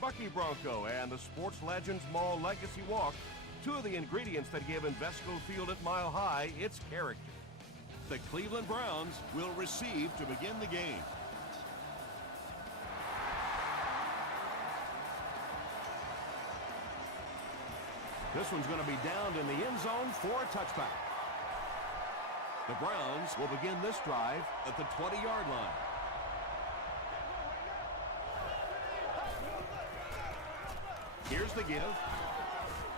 Bucky Bronco and the Sports Legends Mall Legacy Walk, two of the ingredients that give Invesco Field at Mile High its character. The Cleveland Browns will receive to begin the game. This one's going to be downed in the end zone for a touchback. The Browns will begin this drive At the 20-yard line. Here's the give.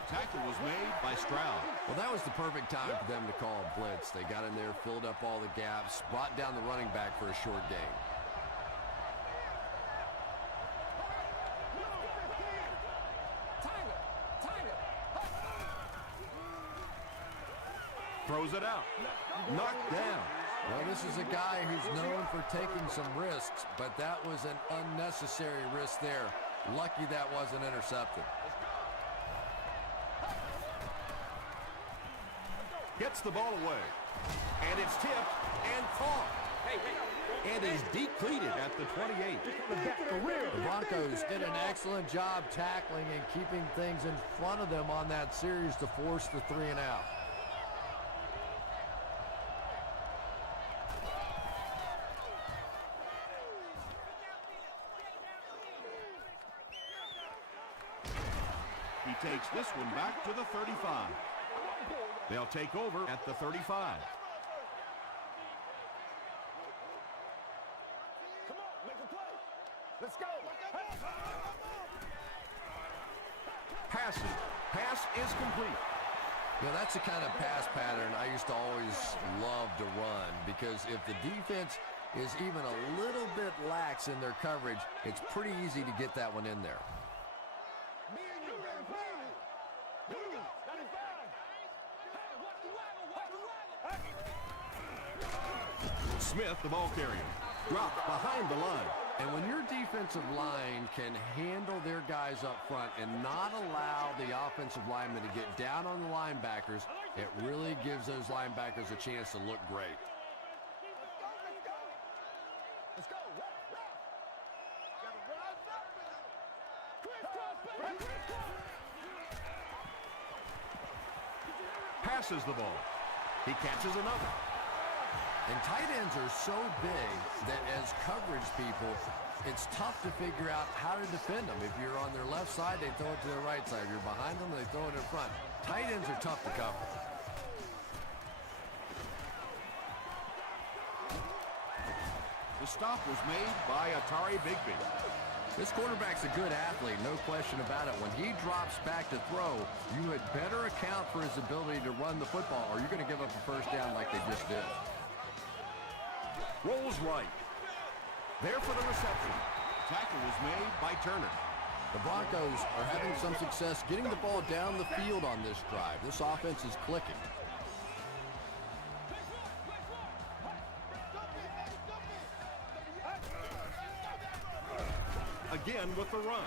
Tackle was made by Stroud. Well, that was the perfect time for them to call a blitz. They got in there, filled up all the gaps, brought down the running back for a short gain. Throws it out. Knocked down. Well, this is a guy who's known for taking some risks, but that was an unnecessary risk there. Lucky that wasn't intercepted. Gets the ball away. And it's tipped and caught. And is depleted at the 28. The Broncos did an excellent job tackling and keeping things in front of them on that series to force the 3 and out. He takes this one back to the 35. They'll take over at the 35. Come on, make a play. Let's go. Passing. Pass is complete. Yeah, that's the kind of pass pattern I used to always love to run, because if the defense is even a little bit lax in their coverage, it's pretty easy to get that one in there. Smith, the ball carrier, dropped behind the line. And when your defensive line can handle their guys up front and not allow the offensive linemen to get down on the linebackers, it really gives those linebackers a chance to look great. Let's go. Passes the ball. He catches another. And tight ends are so big that as coverage people, it's tough to figure out how to defend them. If you're on their left side, they throw it to their right side. If you're behind them, they throw it in front. Tight ends are tough to cover. The stop was made by Atari Bigby. This quarterback's a good athlete, no question about it. When he drops back to throw, you had better account for his ability to run the football, or you're going to give up a first down like they just did. Rolls right. There for the reception. Tackle was made by Turner. The Broncos are having some success getting the ball down the field on this drive. This offense is clicking. Again with the run.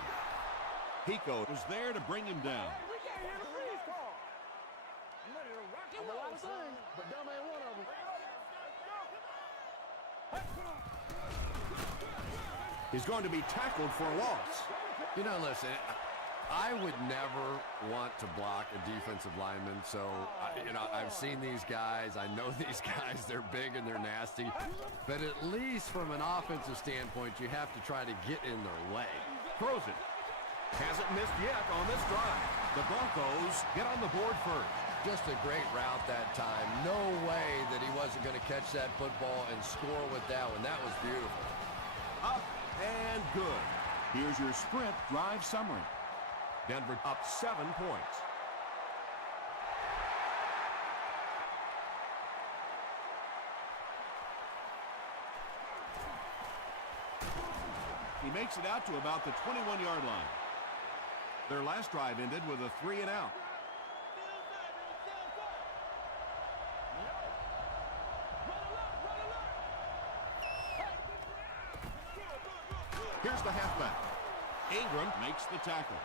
Pico Was there to bring him down. We can't hear the freeze call. I'm ready to rock and roll. A lot of things, but dumb ain't one of them. is going to be tackled for a loss. You know, listen, I would never want to block a defensive lineman, so, I've seen these guys. I know these guys. They're big and they're nasty. But at least from an offensive standpoint, you have to try to get in their way. Throws it. Hasn't missed yet on this drive. The Broncos get on the board first. Just a great route that time. No way that he wasn't going to catch that football and score with that one. That was beautiful. Up and good. Here's your sprint drive summary. Denver up 7 points. He makes it out to about the 21-yard line. Their last drive ended with a 3 and out. Here's the halfback. Ingram makes the tackle.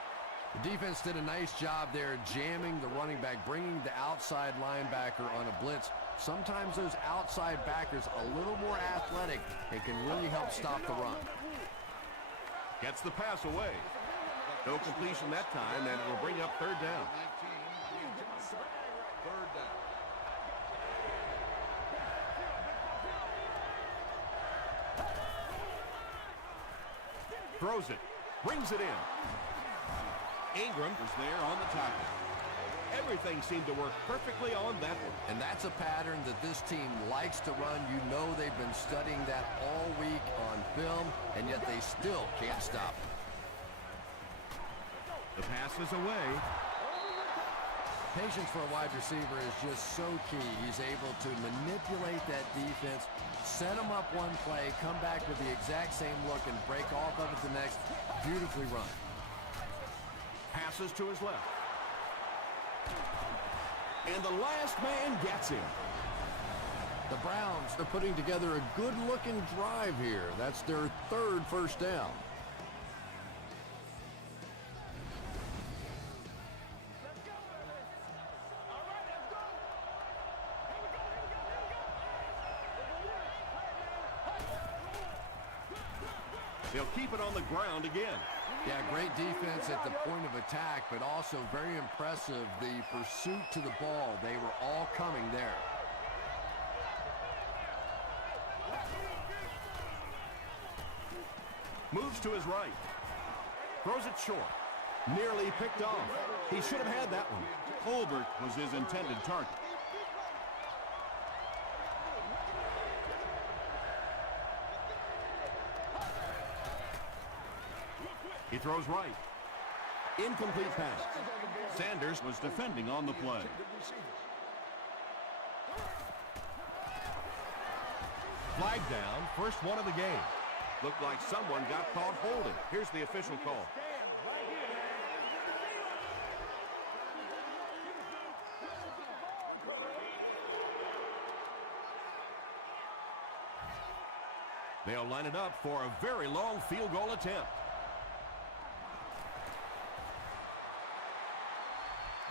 The defense did a nice job there jamming the running back, bringing the outside linebacker on a blitz. Sometimes those outside backers a little more athletic and can really help stop the run. Gets the pass away. No completion that time, and it will bring up third down. 19, third down. Throws it. Brings it in. Ingram was there on the tackle. Everything seemed to work perfectly on that one. And that's a pattern that this team likes to run. You know they've been studying that all week on film, and yet they still can't stop it. The pass is away. Patience for a wide receiver is just so key. He's able to manipulate that defense, set them up one play, come back with the exact same look, and break off of it the next. Beautifully run. Passes to his left. And the last man gets him. The Browns are putting together a good-looking drive here. That's their third first down. They'll keep it on the ground again. Yeah, great defense at the point of attack, but also very impressive the pursuit to the ball. They were all coming there. Moves to his right. Throws it short. Nearly picked off. He should have had that one. Colbert was his intended target. He throws right. Incomplete pass. Sanders was defending on the play. Flag down, first one of the game. Looked like someone got caught holding. Here's the official call. They'll line it up for a very long field goal attempt.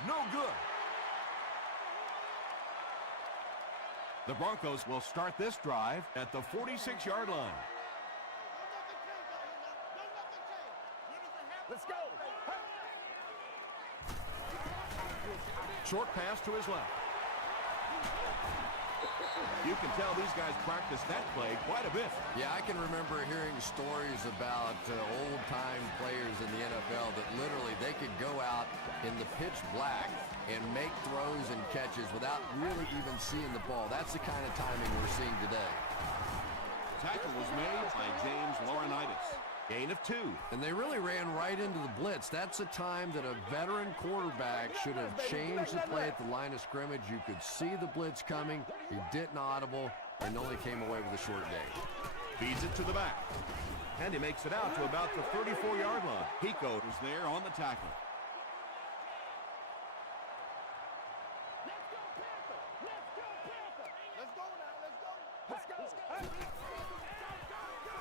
No good. The Broncos will start this drive at the 46-yard line. Let's go. Short pass to his left. You can tell these guys practice that play quite a bit. Yeah, I can remember hearing stories about old-time players in the NFL that literally they could go out in the pitch black and make throws and catches without really even seeing the ball. That's the kind of timing we're seeing today. Tackle was made by James Laurinaitis. Gain of 2. And they really ran right into the blitz. That's a time that a veteran quarterback should have changed the play at the line of scrimmage. You could see the blitz coming. He didn't audible and only came away with a short gain. Feeds it to the back. And he makes it out to about the 34-yard line. Pico is there on the tackle.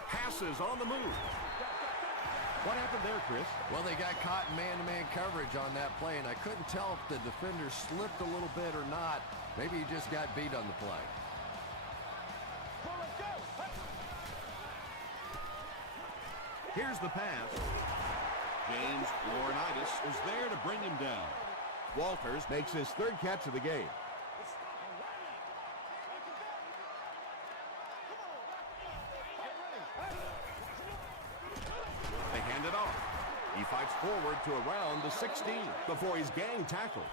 Passes on the move. What happened there, Chris? Well, they got caught in man-to-man coverage on that play, and I couldn't tell if the defender slipped a little bit or not. Maybe he just got beat on the play. Here's the pass. James Laurinaitis is there to bring him down. Walters makes his third catch of the game. They hand it off. He fights forward to around the 16 before he's gang tackled.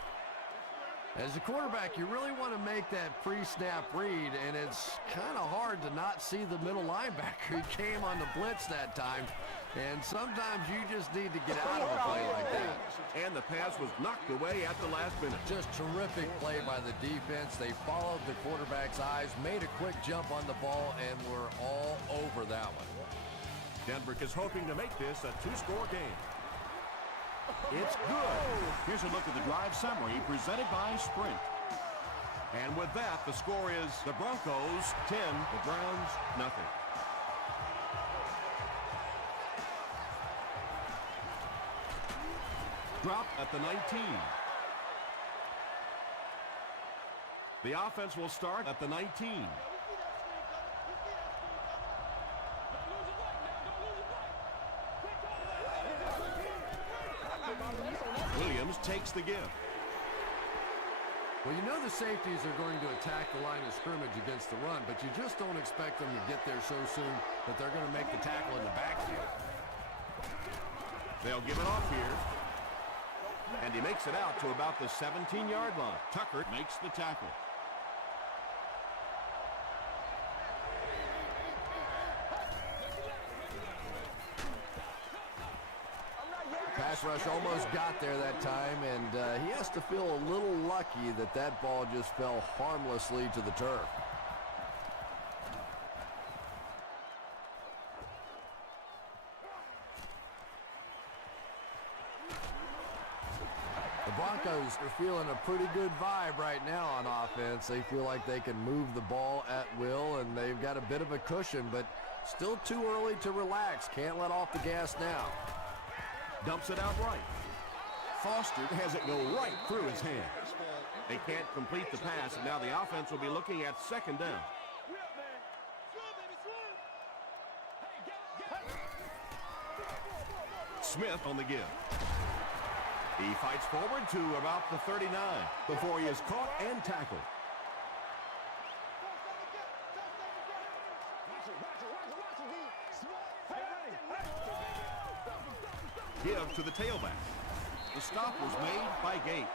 As a quarterback, you really want to make that pre-snap read, and it's kind of hard to not see the middle linebacker. He came on the blitz that time, and sometimes you just need to get out of a play like that. And the pass was knocked away at the last minute. Just terrific play by the defense. They followed the quarterback's eyes, made a quick jump on the ball, and were all over that one. Denver is hoping to make this a two-score game. It's good. Here's a look at the drive summary presented by Sprint. And with that, the score is the Broncos 10, the Browns nothing. Drop at the 19. The offense will start at the 19. Williams takes the give. Well, you know the safeties are going to attack the line of scrimmage against the run, but you just don't expect them to get there so soon that they're going to make the tackle in the backfield. They'll give it off here. And he makes it out to about the 17-yard line. Tucker makes the tackle. Pass rush almost got there that time, and he has to feel a little lucky that that ball just fell harmlessly to the turf. The Broncos are feeling a pretty good vibe right now on offense. They feel like they can move the ball at will, and they've got a bit of a cushion, but still too early to relax. Can't let off the gas now. Dumps it out right. Foster has it go right through his hands. They can't complete the pass, and now the offense will be looking at second down. Smith on the give. He fights forward to about the 39 before he is caught and tackled. Give to the tailback. The stop was made by Gate.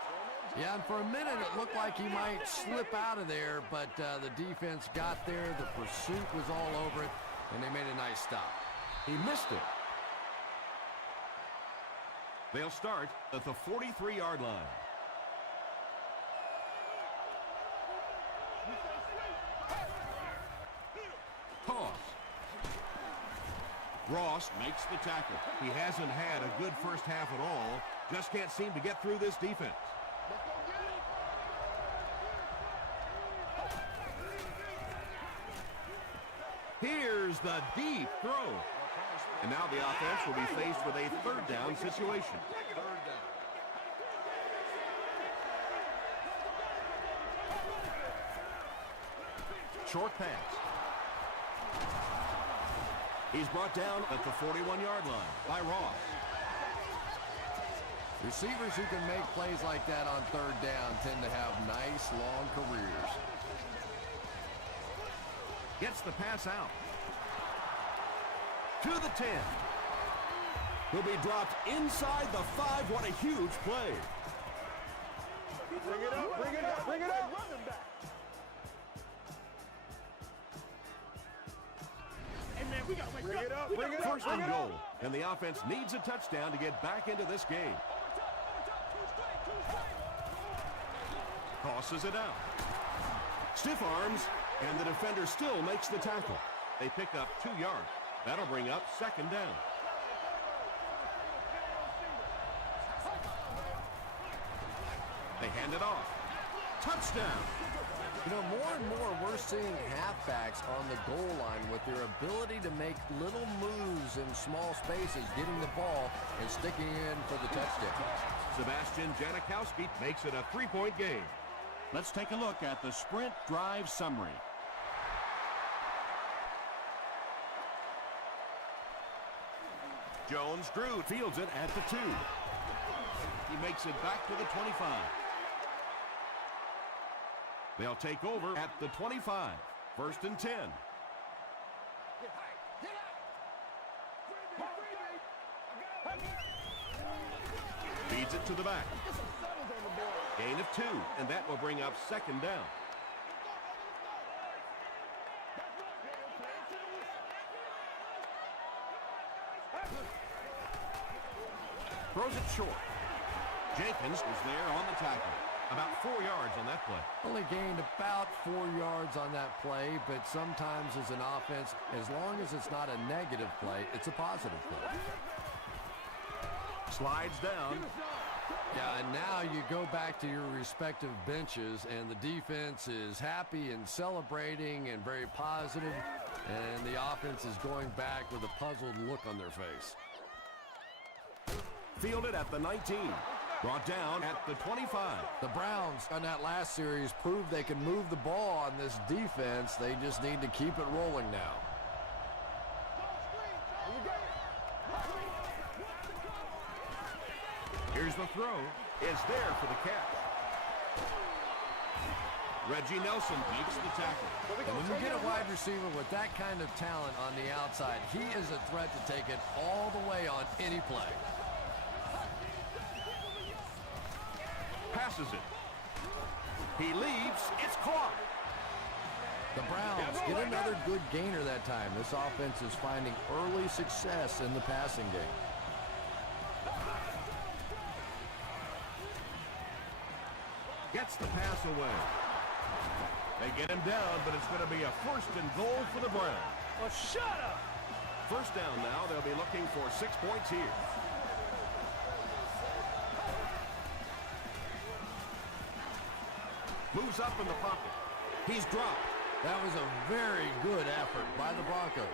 Yeah, and for a minute it looked like he might slip out of there, but the defense got there. The pursuit was all over it, and they made a nice stop. He missed it. They'll start at the 43-yard line. Toss. Ross makes the tackle. He hasn't had a good first half at all. Just can't seem to get through this defense. Here's the deep throw. And now the offense will be faced with a third down situation. Short pass. He's brought down at the 41-yard line by Ross. Receivers who can make plays like that on third down tend to have nice, long careers. Gets the pass out. To the 10. He'll be dropped inside the 5. What a huge play. Bring it up, bring it up, bring it up. Bring it up, bring it up. First and goal. And the offense needs a touchdown to get back into this game. Tosses it out. Stiff arms, and the defender still makes the tackle. They pick up 2 yards. That'll bring up second down. They hand it off. Touchdown. You know, more and more we're seeing halfbacks on the goal line with their ability to make little moves in small spaces, getting the ball and sticking in for the touchdown. Sebastian Janikowski makes it a 3-point game. Let's take a look at the sprint drive summary. Jones-Drew fields it at the 2. He makes it back to the 25. They'll take over at the 25. First and 10. Feeds it to the back. Gain of 2, and that will bring up second down. Throws it short. Jenkins was there on the tackle. About 4 yards on that play. Only gained about 4 yards on that play, but sometimes as an offense, as long as it's not a negative play, it's a positive play. Slides down. Yeah, and now you go back to your respective benches, and the defense is happy and celebrating and very positive, and the offense is going back with a puzzled look on their face. Fielded at the 19. Brought down at the 25. The Browns on that last series proved they can move the ball on this defense. They just need to keep it rolling now. Here's the throw. It's there for the catch. Reggie Nelson makes the tackle. And when you get a wide receiver with that kind of talent on the outside, he is a threat to take it all the way on any play. Passes it. He leaves. It's caught. The Browns get another good gainer that time. This offense is finding early success in the passing game. Gets the pass away. They get him down, but it's going to be a 1st and goal for the Browns. Well, shut up! First down now. They'll be looking for 6 points here. Moves up in the pocket. He's dropped. That was a very good effort by the Broncos.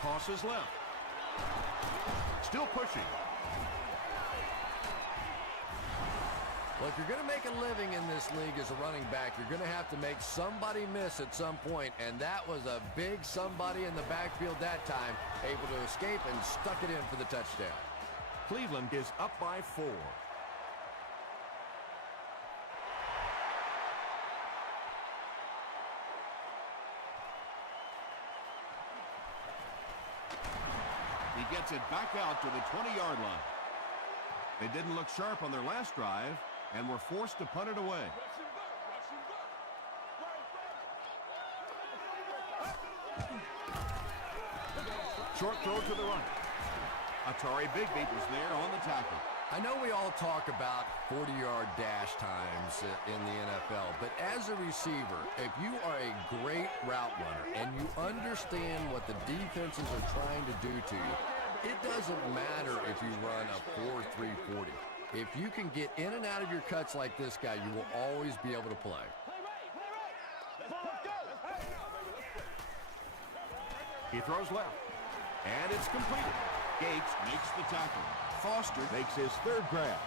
Tosses left. Still pushing. Well, if you're going to make a living in this league as a running back, you're going to have to make somebody miss at some point, and that was a big somebody in the backfield that time, able to escape and stuck it in for the touchdown. Cleveland is up by 4. He gets it back out to the 20-yard line. They didn't look sharp on their last drive and were forced to punt it away. Short throw to the right. Atari Bigby was there on the tackle. I know we all talk about 40-yard dash times in the NFL, but as a receiver, if you are a great route runner and you understand what the defenses are trying to do to you, it doesn't matter if you run a 4.340. If you can get in and out of your cuts like this guy, you will always be able to play. He throws left, and it's completed. Gates makes the tackle. Foster makes his 3rd grab.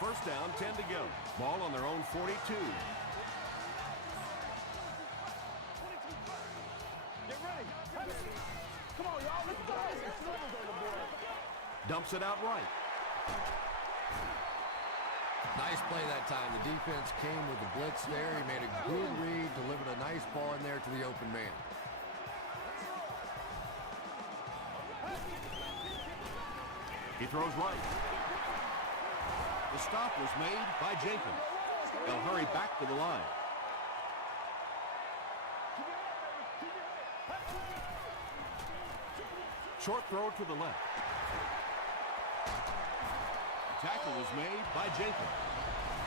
First down, 10 to go. Ball on their own 42. Get ready. Come on, y'all. Let's go. Dumps it out right. Nice play that time. The defense came with the blitz there. He made a good read, delivered a nice ball in there to the open man. He throws right. The stop was made by Jenkins. They'll hurry back to the line. Short throw to the left. Tackle was made by Jenkins.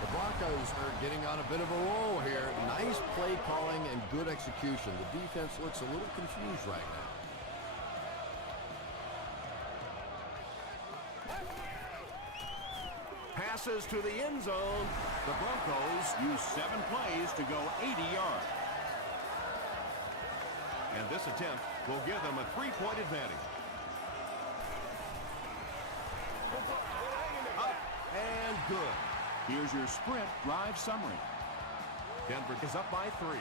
The Broncos are getting on a bit of a roll here. Nice play calling and good execution. The defense looks a little confused right now. Passes to the end zone. The Broncos use 7 plays to go 80 yards. And this attempt will give them a 3-point advantage. Up and good. Here's your sprint drive summary. Denver is up by 3.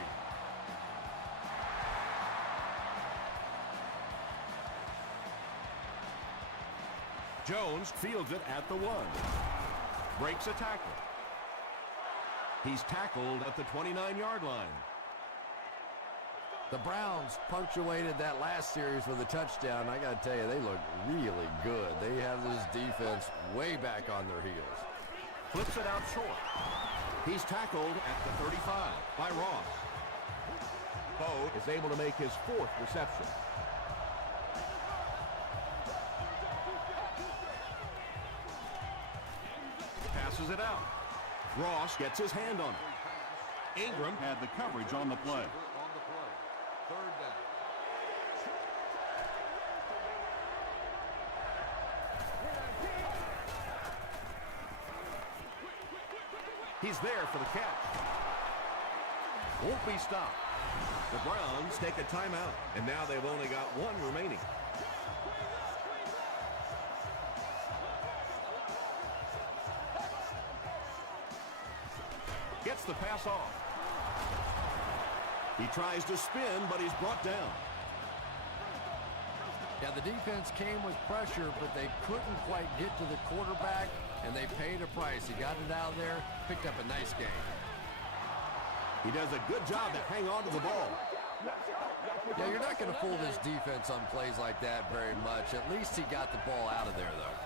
Jones fields it at the 1. Breaks a tackle. He's tackled at the 29-yard line. The Browns punctuated that last series with a touchdown. I got to tell you, they look really good. They have this defense way back on their heels. Flips it out short. He's tackled at the 35 by Ross. Bo is able to make his 4th reception. Passes it out. Ross gets his hand on it. Ingram had the coverage on the play. Third down. He's there for the catch. Won't be stopped. The Browns take a timeout, and now they've only got 1 remaining. Gets the pass off. He tries to spin, but he's brought down. Yeah, the defense came with pressure, but they couldn't quite get to the quarterback, and they paid a price. He got it out of there, picked up a nice game. He does a good job to hang on to the ball. Yeah, you're not going to fool this defense on plays like that very much. At least he got the ball out of there, though.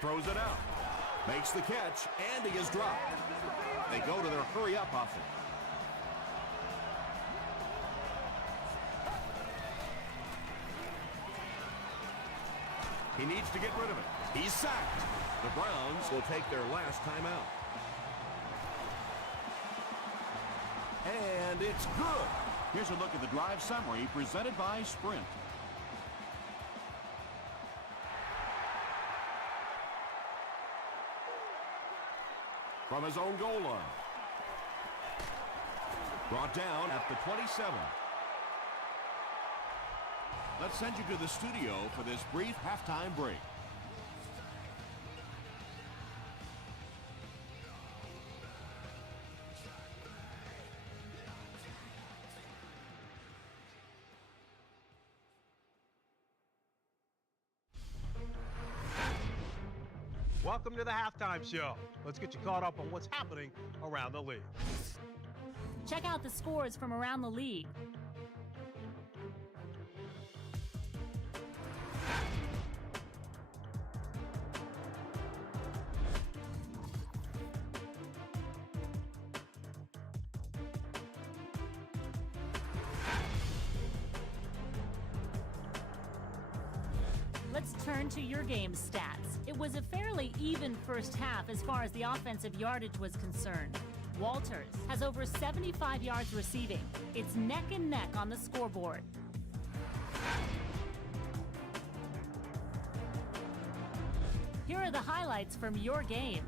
Throws it out. Makes the catch, and he is dropped. They go to their hurry-up offense. He needs to get rid of it. He's sacked. The Browns will take their last timeout. And it's good. Here's a look at the drive summary presented by Sprint. From his own goal line. Brought down at the 27. Let's send you to the studio for this brief halftime break. Welcome to the halftime show. Let's get you caught up on what's happening around the league. Check out the scores from around the league. Let's turn to your game stats. It was a fairly even first half as far as the offensive yardage was concerned. Walters has over 75 yards receiving. It's neck and neck on the scoreboard. Here are the highlights from your game.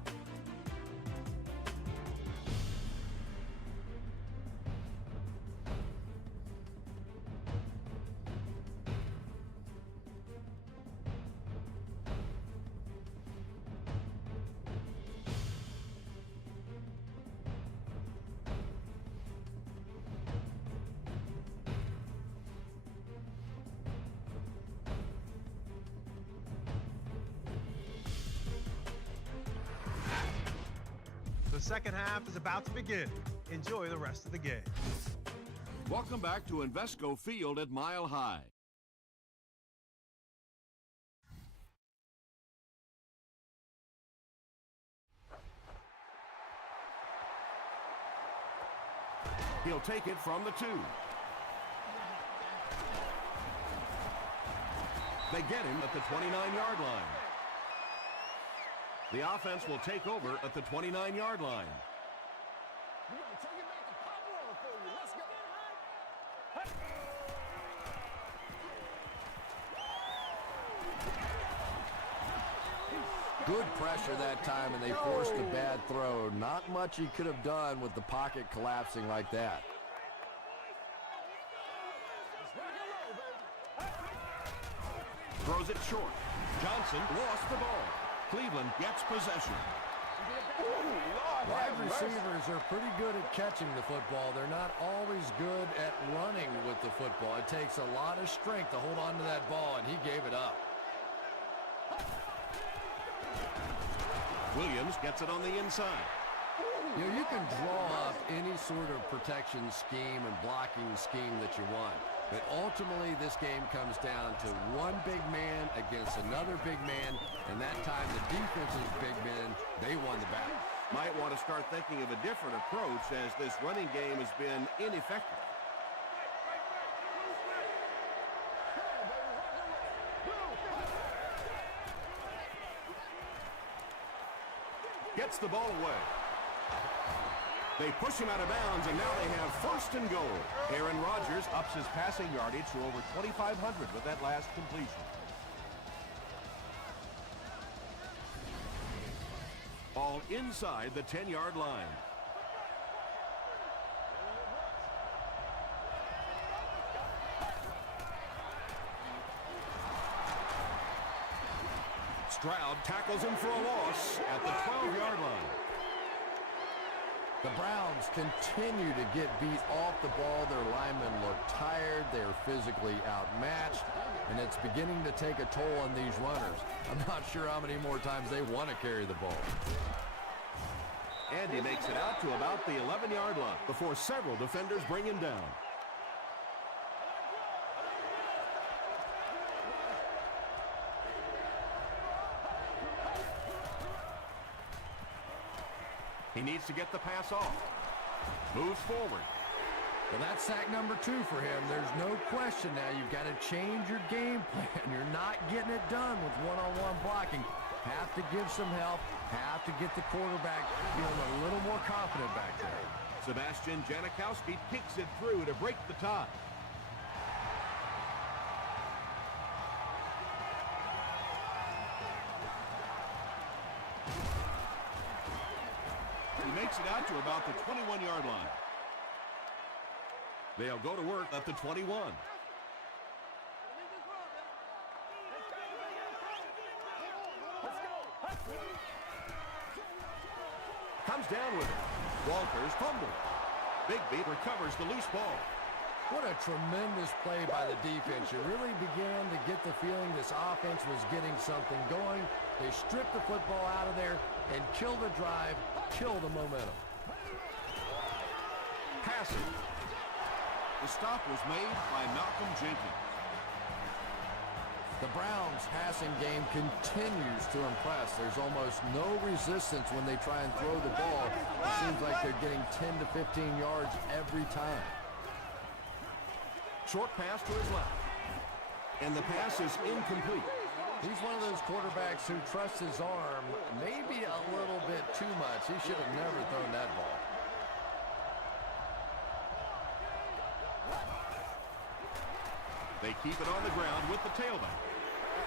The second half is about to begin. Enjoy the rest of the game. Welcome back to Invesco Field at Mile High. He'll take it from the 2. They get him at the 29-yard line. The offense will take over at the 29-yard line. We're going to take it back to Pop Warner for you. Let's go. Good pressure that time, and they forced a bad throw. Not much he could have done with the pocket collapsing like that. Throws it short. Johnson lost the ball. Cleveland gets possession. Wide receivers are pretty good at catching the football. They're not always good at running with the football. It takes a lot of strength to hold on to that ball, and he gave it up. Williams gets it on the inside. You know, you can draw up any sort of protection scheme and blocking scheme that you want. But ultimately, this game comes down to one big man against another big man, and that time the defense's big men, they won the battle. Might want to start thinking of a different approach as this running game has been ineffective. Gets the ball away. They push him out of bounds, and now they have first and goal. Aaron Rodgers ups his passing yardage to over 2,500 with that last completion. Ball inside the 10-yard line. Stroud tackles him for a loss at the 12-yard line. The Browns continue to get beat off the ball. Their linemen look tired. They're physically outmatched, and it's beginning to take a toll on these runners. I'm not sure how many more times they want to carry the ball. And he makes it out to about the 11-yard line before several defenders bring him down. He needs to get the pass off. Moves forward. Well, that's sack number 2 for him. There's no question now you've got to change your game plan. You're not getting it done with one-on-one blocking. Have to give some help. Have to get the quarterback feeling a little more confident back there. Sebastian Janikowski kicks it through to break the tie. He makes it out to about the 21-yard line. They'll go to work at the 21. Comes down with it. Walters fumbled. Bigby recovers the loose ball. What a tremendous play by the defense. You really began to get the feeling this offense was getting something going. They stripped the football out of there and killed the drive, killed the momentum. Passing. The stop was made by Malcolm Jenkins. The Browns' passing game continues to impress. There's almost no resistance when they try and throw the ball. It seems like they're getting 10 to 15 yards every time. Short pass to his left. And the pass is incomplete. He's one of those quarterbacks who trusts his arm maybe a little bit too much. He should have never thrown that ball. They keep it on the ground with the tailback.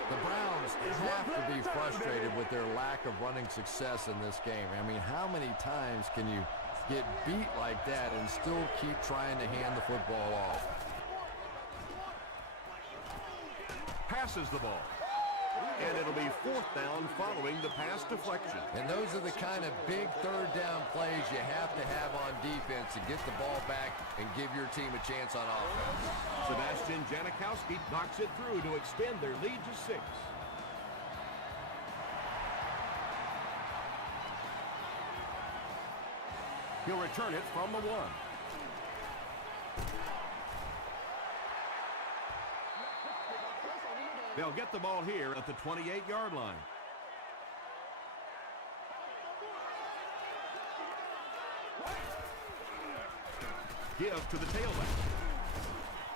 The Browns have to be frustrated with their lack of running success in this game. I mean, how many times can you get beat like that and still keep trying to hand the football off? Passes the ball. And it'll be 4th down following the pass deflection. And those are the kind of big 3rd down plays you have to have on defense to get the ball back and give your team a chance on offense. Sebastian Janikowski knocks it through to extend their lead to 6. He'll return it from the 1. They'll get the ball here at the 28-yard line. Give to the tailback.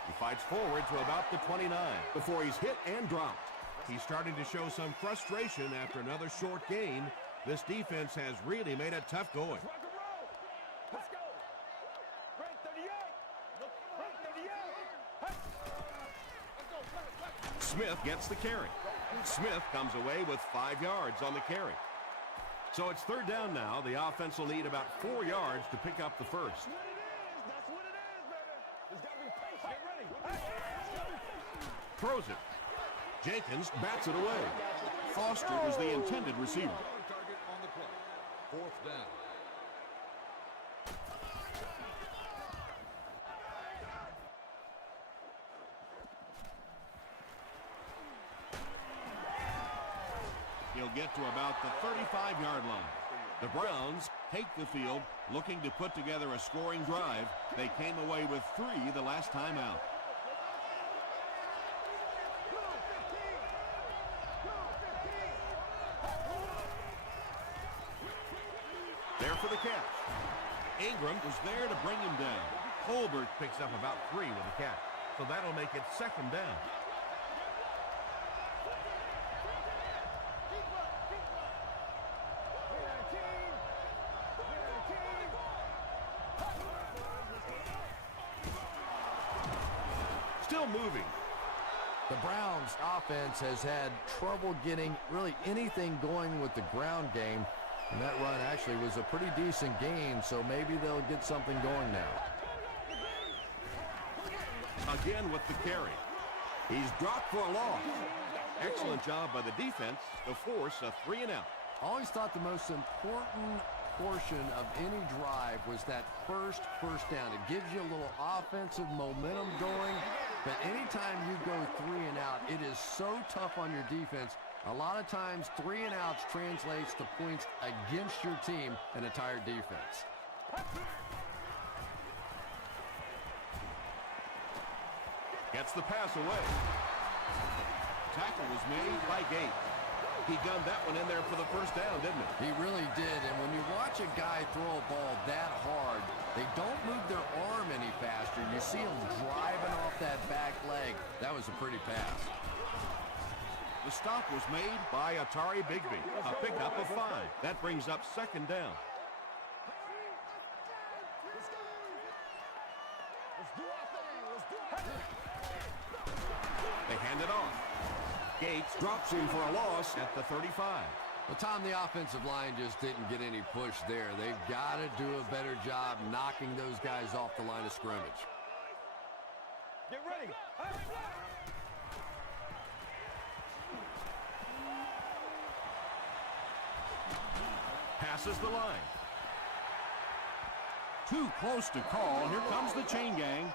He fights forward to about the 29 before he's hit and dropped. He's starting to show some frustration after another short gain. This defense has really made it tough going. Let's go. Great 38. Great 38. Smith gets the carry. Smith comes away with 5 yards on the carry. So it's 3rd down now. The offense will need about 4 yards to pick up the first. That's what it is, baby. It's got to be patient. Get ready. Throws it. Jenkins bats it away. Foster was the intended receiver. Target on the play. 4th down. He'll get to about the 35-yard line. The Browns take the field, looking to put together a scoring drive. They came away with 3 the last time out. There for the catch. Ingram was there to bring him down. Holbert picks up about 3 with the catch. So that'll make it 2nd down. Still moving. The Browns offense has had trouble getting really anything going with the ground game. And that run actually was a pretty decent gain, so maybe they'll get something going now. Again with the carry. He's dropped for a loss. Excellent job by the defense to force a 3-and-out. I always thought the most important portion of any drive was that first down. It gives you a little offensive momentum going, but anytime you go 3 and out, it is so tough on your defense. A lot of times 3 and outs translates to points against your team and a tired defense. Gets the pass away. Tackle was made by Gates. He gunned that one in there for the first down, didn't he? He really did, and when you watch a guy throw a ball that hard, they don't move their arm any faster. You see him driving off that back leg. That was a pretty pass. The stop was made by Atari Bigby, a pickup of 5. That brings up second down. They hand it off. Gates drops him for a loss at the 35. Well, Tom, the offensive line just didn't get any push there. They've got to do a better job knocking those guys off the line of scrimmage. Get ready. Passes the line. Too close to call. Here comes the chain gang.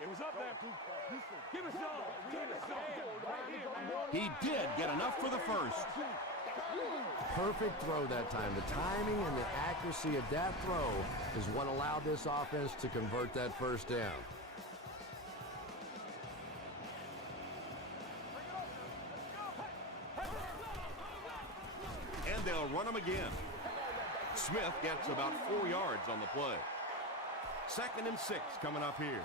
It was up there. Give us all. Give us all. He did get enough for the first. Perfect throw that time. The timing and the accuracy of that throw is what allowed this offense to convert that first down. And they'll run him again. Smith gets about 4 yards on the play. 2nd and 6 coming up here.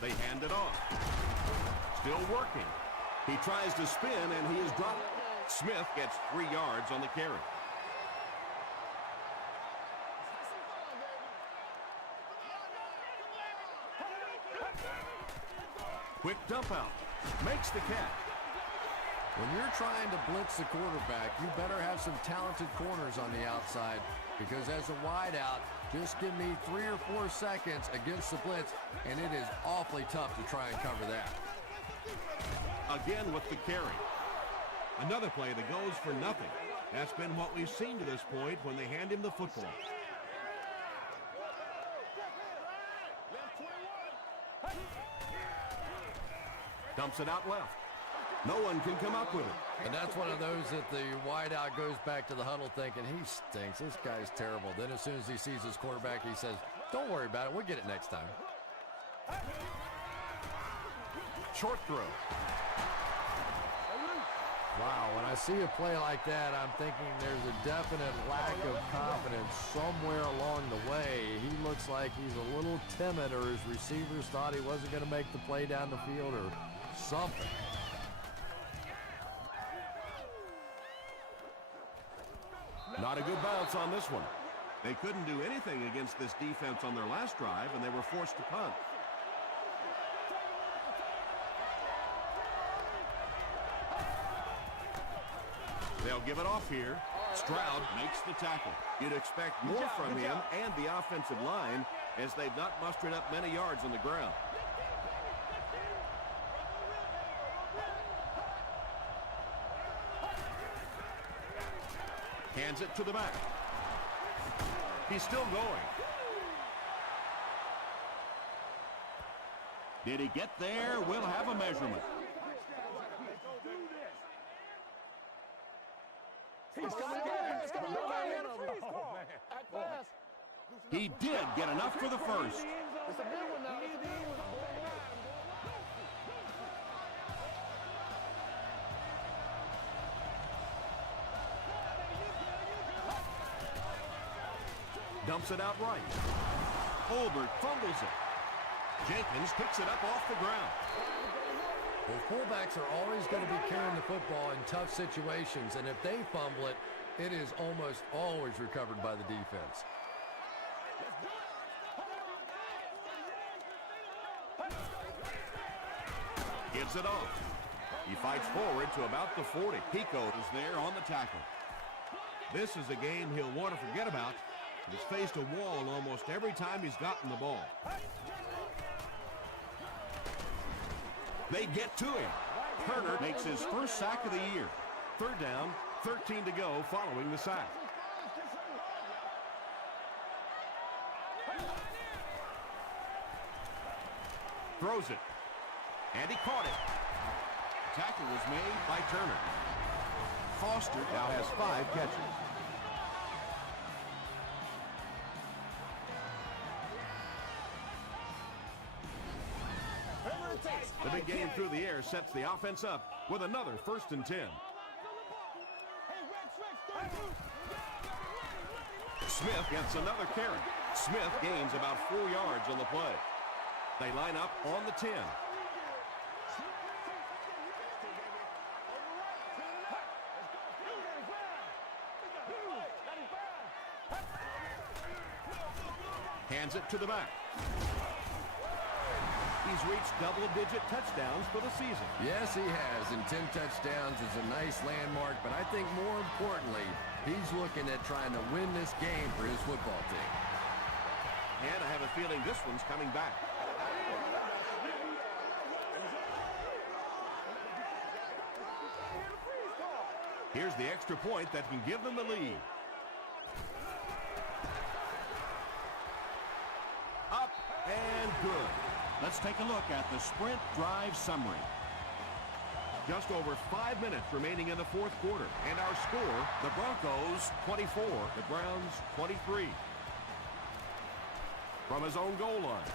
They hand it off. Still working. He tries to spin, and he is dropped. Smith gets 3 yards on the carry. Quick dump out. Makes the catch. When you're trying to blitz the quarterback, you better have some talented corners on the outside, because as a wideout, just give me 3 or 4 seconds against the blitz, and it is awfully tough to try and cover that. Again with the carry. Another play that goes for nothing. That's been what we've seen to this point when they hand him the football. Dumps it out left. No one can come up with it. And that's one of those that the wideout goes back to the huddle thinking, he stinks, this guy's terrible. Then as soon as he sees his quarterback, he says, don't worry about it, we'll get it next time. Short throw. Wow, when I see a play like that, I'm thinking there's a definite lack of confidence somewhere along the way. He looks like he's a little timid, or his receivers thought he wasn't going to make the play down the field or something. Not a good bounce on this one. They couldn't do anything against this defense on their last drive, and they were forced to punt. They'll give it off here. Stroud makes the tackle. You'd expect more from him and the offensive line, as they've not mustered up many yards on the ground. Hands it to the back. He's still going. Did he get there? We'll have a measurement. He did get enough for the first. Dumps it out right. Holbert fumbles it. Jenkins picks it up off the ground. Well, fullbacks are always going to be carrying the football in tough situations, and if they fumble it, it is almost always recovered by the defense. Gives it off. He fights forward to about the 40. Pico is there on the tackle. This is a game he'll want to forget about. He's faced a wall almost every time he's gotten the ball. They get to him. Turner makes his first sack of the year. Third down, 13 to go following the sack. Throws it. And he caught it. Tackle was made by Turner. Foster now has 5 catches. The big game through the air sets the offense up with another 1st and 10. Smith gets another carry. Smith gains about 4 yards on the play. They line up on the 10. Hands it to the back. He's reached double-digit touchdowns for the season. Yes, he has, and 10 touchdowns is a nice landmark, but I think more importantly, he's looking at trying to win this game for his football team. And I have a feeling this one's coming back. Here's the extra point that can give them the lead. Up and good. Let's take a look at the sprint drive summary. Just over 5 minutes remaining in the 4th quarter. And our score, the Broncos 24, the Browns 23. From his own goal line.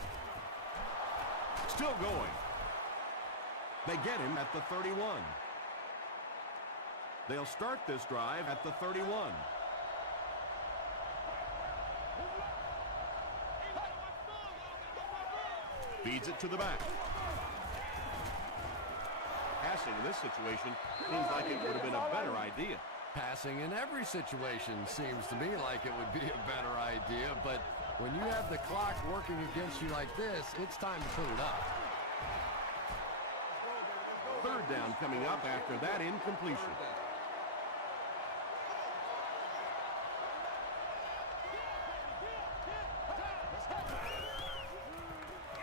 Still going. They get him at the 31. They'll start this drive at the 31. Feeds it to the back. Passing in this situation seems like it would have been a better idea. Passing in every situation seems to me like it would be a better idea, but when you have the clock working against you like this, it's time to put it up. Third down coming up after that incompletion.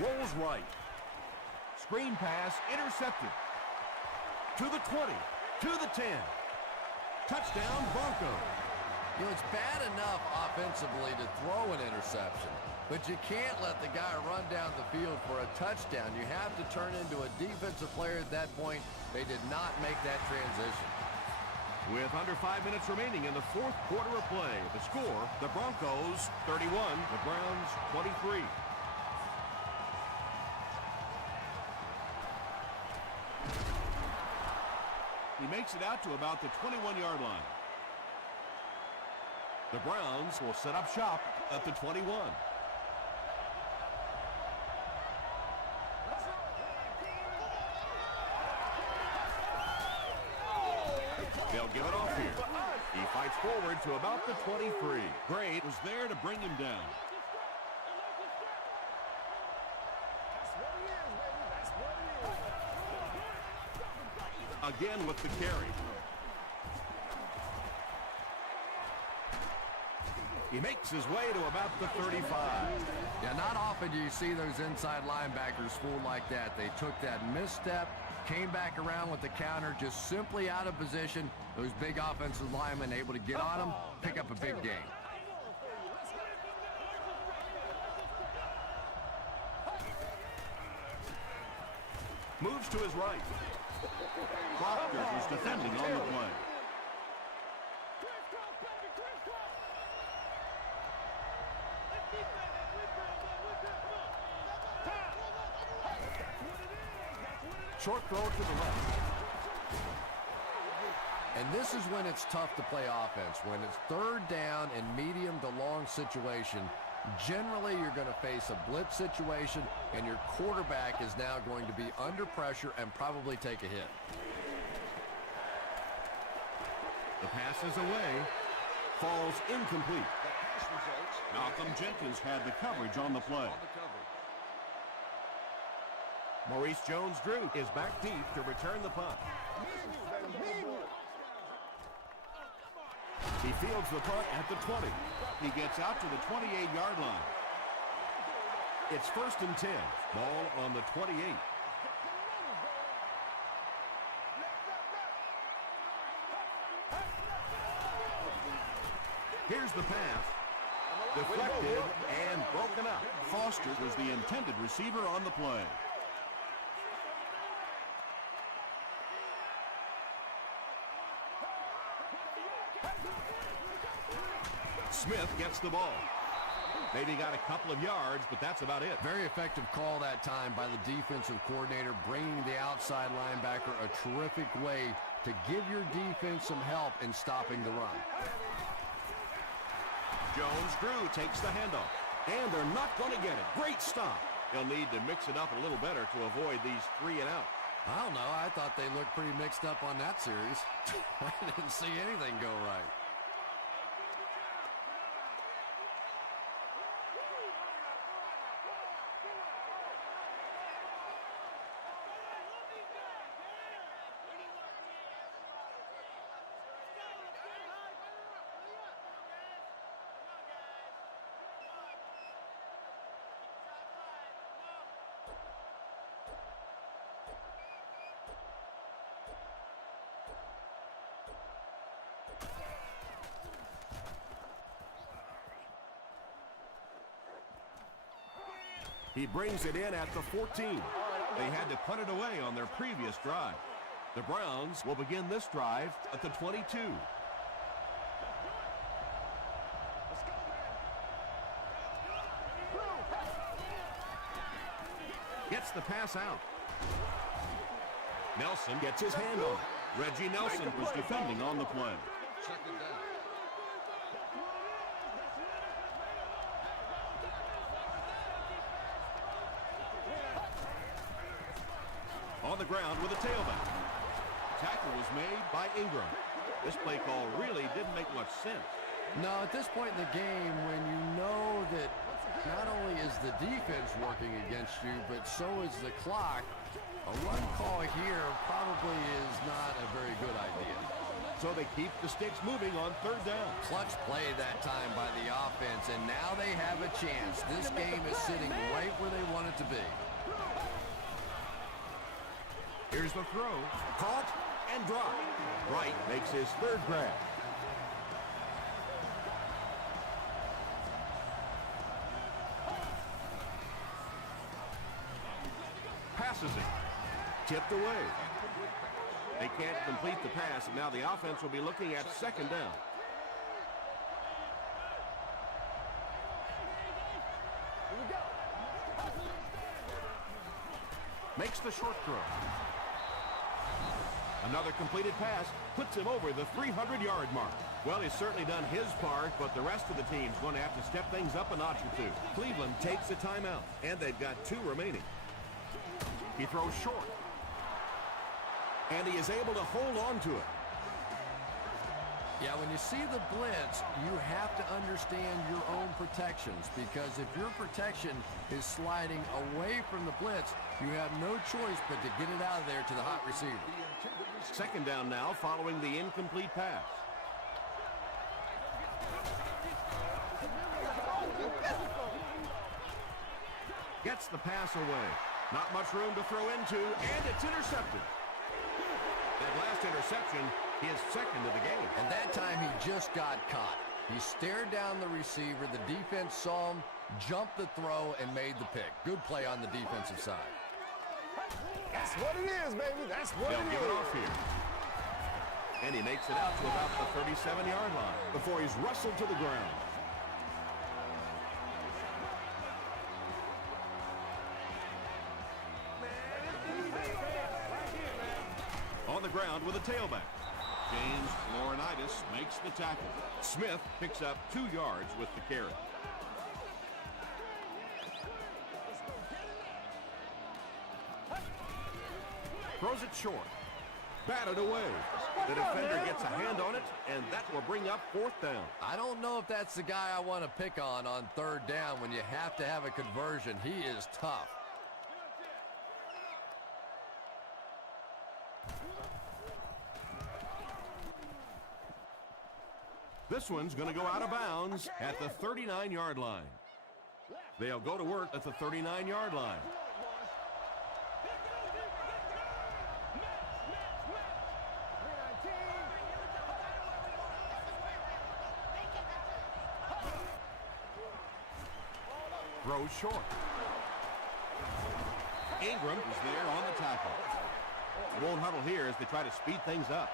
Rolls right. Screen pass intercepted. To the 20. To the 10. Touchdown Broncos. You know, it's bad enough offensively to throw an interception, but you can't let the guy run down the field for a touchdown. You have to turn into a defensive player at that point. They did not make that transition. With under 5 minutes remaining in the 4th quarter of play, the score, the Broncos 31, the Browns 23. He makes it out to about the 21-yard line. The Browns will set up shop at the 21. They'll give it off here. He fights forward to about the 23. Gray was there to bring him down. Again with the carry. He makes his way to about the 35. Yeah, not often do you see those inside linebackers fooled like that. They took that misstep, came back around with the counter, just simply out of position. Those big offensive linemen able to get on them, pick up a big gain. Moves to his right. Proctor is defending on the play. Short throw to the left. And this is when it's tough to play offense. When it's third down and medium to long situation, generally you're going to face a blitz situation, and your quarterback is now going to be under pressure and probably take a hit. The pass is away. Falls incomplete. Malcolm Jenkins had the coverage on the play. Maurice Jones-Drew is back deep to return the punt. He fields the punt at the 20. He gets out to the 28-yard line. It's 1st and 10. Ball on the 28. Here's the pass. Deflected and broken up. Foster was the intended receiver on the play. Smith gets the ball. Maybe got a couple of yards, but that's about it. Very effective call that time by the defensive coordinator, bringing the outside linebacker a terrific way to give your defense some help in stopping the run. Jones-Drew takes the handoff, and they're not going to get it. Great stop. They'll need to mix it up a little better to avoid these 3 and out. I don't know. I thought they looked pretty mixed up on that series. I didn't see anything go right. He brings it in at the 14. They had to punt it away on their previous drive. The Browns will begin this drive at the 22. Gets the pass out. Nelson gets his hand on it. Reggie Nelson was defending on the play. Second down. On the ground with a tailback. Tackle was made by Ingram. This play call really didn't make much sense. No, at this point in the game, when you know that not only is the defense working against you, but so is the clock, a run call here probably is not a very good idea. So they keep the sticks moving on 3rd down. Clutch play that time by the offense, and now they have a chance. This game is sitting right where they want it to be. Here's the throw. Caught and dropped. Wright makes his 3rd grab. Passes it. Tipped away. They can't complete the pass, and now the offense will be looking at 2nd down. Makes the short throw. Another completed pass puts him over the 300-yard mark. Well, he's certainly done his part, but the rest of the team's going to have to step things up a notch or two. Cleveland takes a timeout, and they've got 2 remaining. He throws short. And he is able to hold on to it. Yeah, when you see the blitz, you have to understand your own protections, because if your protection is sliding away from the blitz, you have no choice but to get it out of there to the hot receiver. 2nd down now following the incomplete pass. Gets the pass away. Not much room to throw into, and it's intercepted. That last interception is 2nd of the game. And that time he just got caught. He stared down the receiver. The defense saw him, jumped the throw, and made the pick. Good play on the defensive side. That's what it is, baby. That's what They'll give it off here. And he makes it out to about the 37-yard line before he's wrestled to the ground. On the ground with a tailback. James Laurinaitis makes the tackle. Smith picks up 2 yards with the carry. Throws it short. Batted away. The defender gets a hand on it, and that will bring up 4th down. I don't know if that's the guy I want to pick on 3rd down when you have to have a conversion. He is tough. This one's going to go out of bounds at the 39-yard line. They'll go to work at the 39-yard line. Throws short. Ingram is there on the tackle. Won't huddle here as they try to speed things up.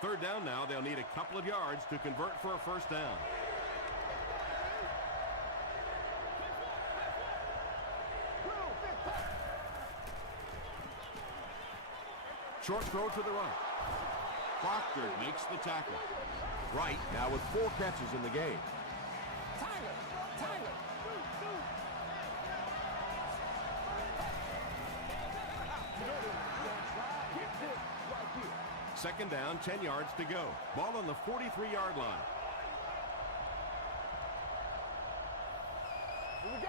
Third down now. They'll need a couple of yards to convert for a first down. Short throw to the right. Proctor makes the tackle. Wright now with 4 catches in the game. Second down, 10 yards to go. Ball on the 43-yard line. Here we go.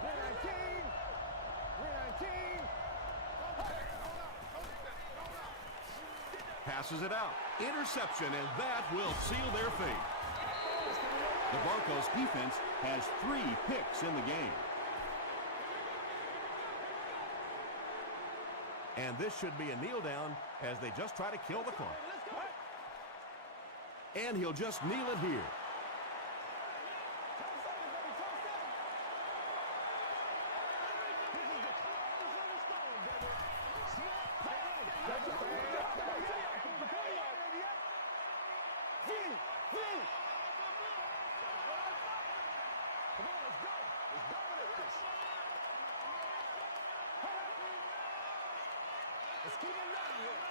319. 319. Passes it out. Interception, and that will seal their fate. The Broncos defense has 3 picks in the game. And this should be a kneel down as they just try to kill the clock. And he'll just kneel it here. Let's keep it running here.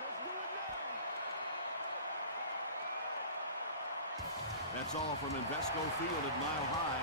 Let's do it now. That's all from Invesco Field at Mile High.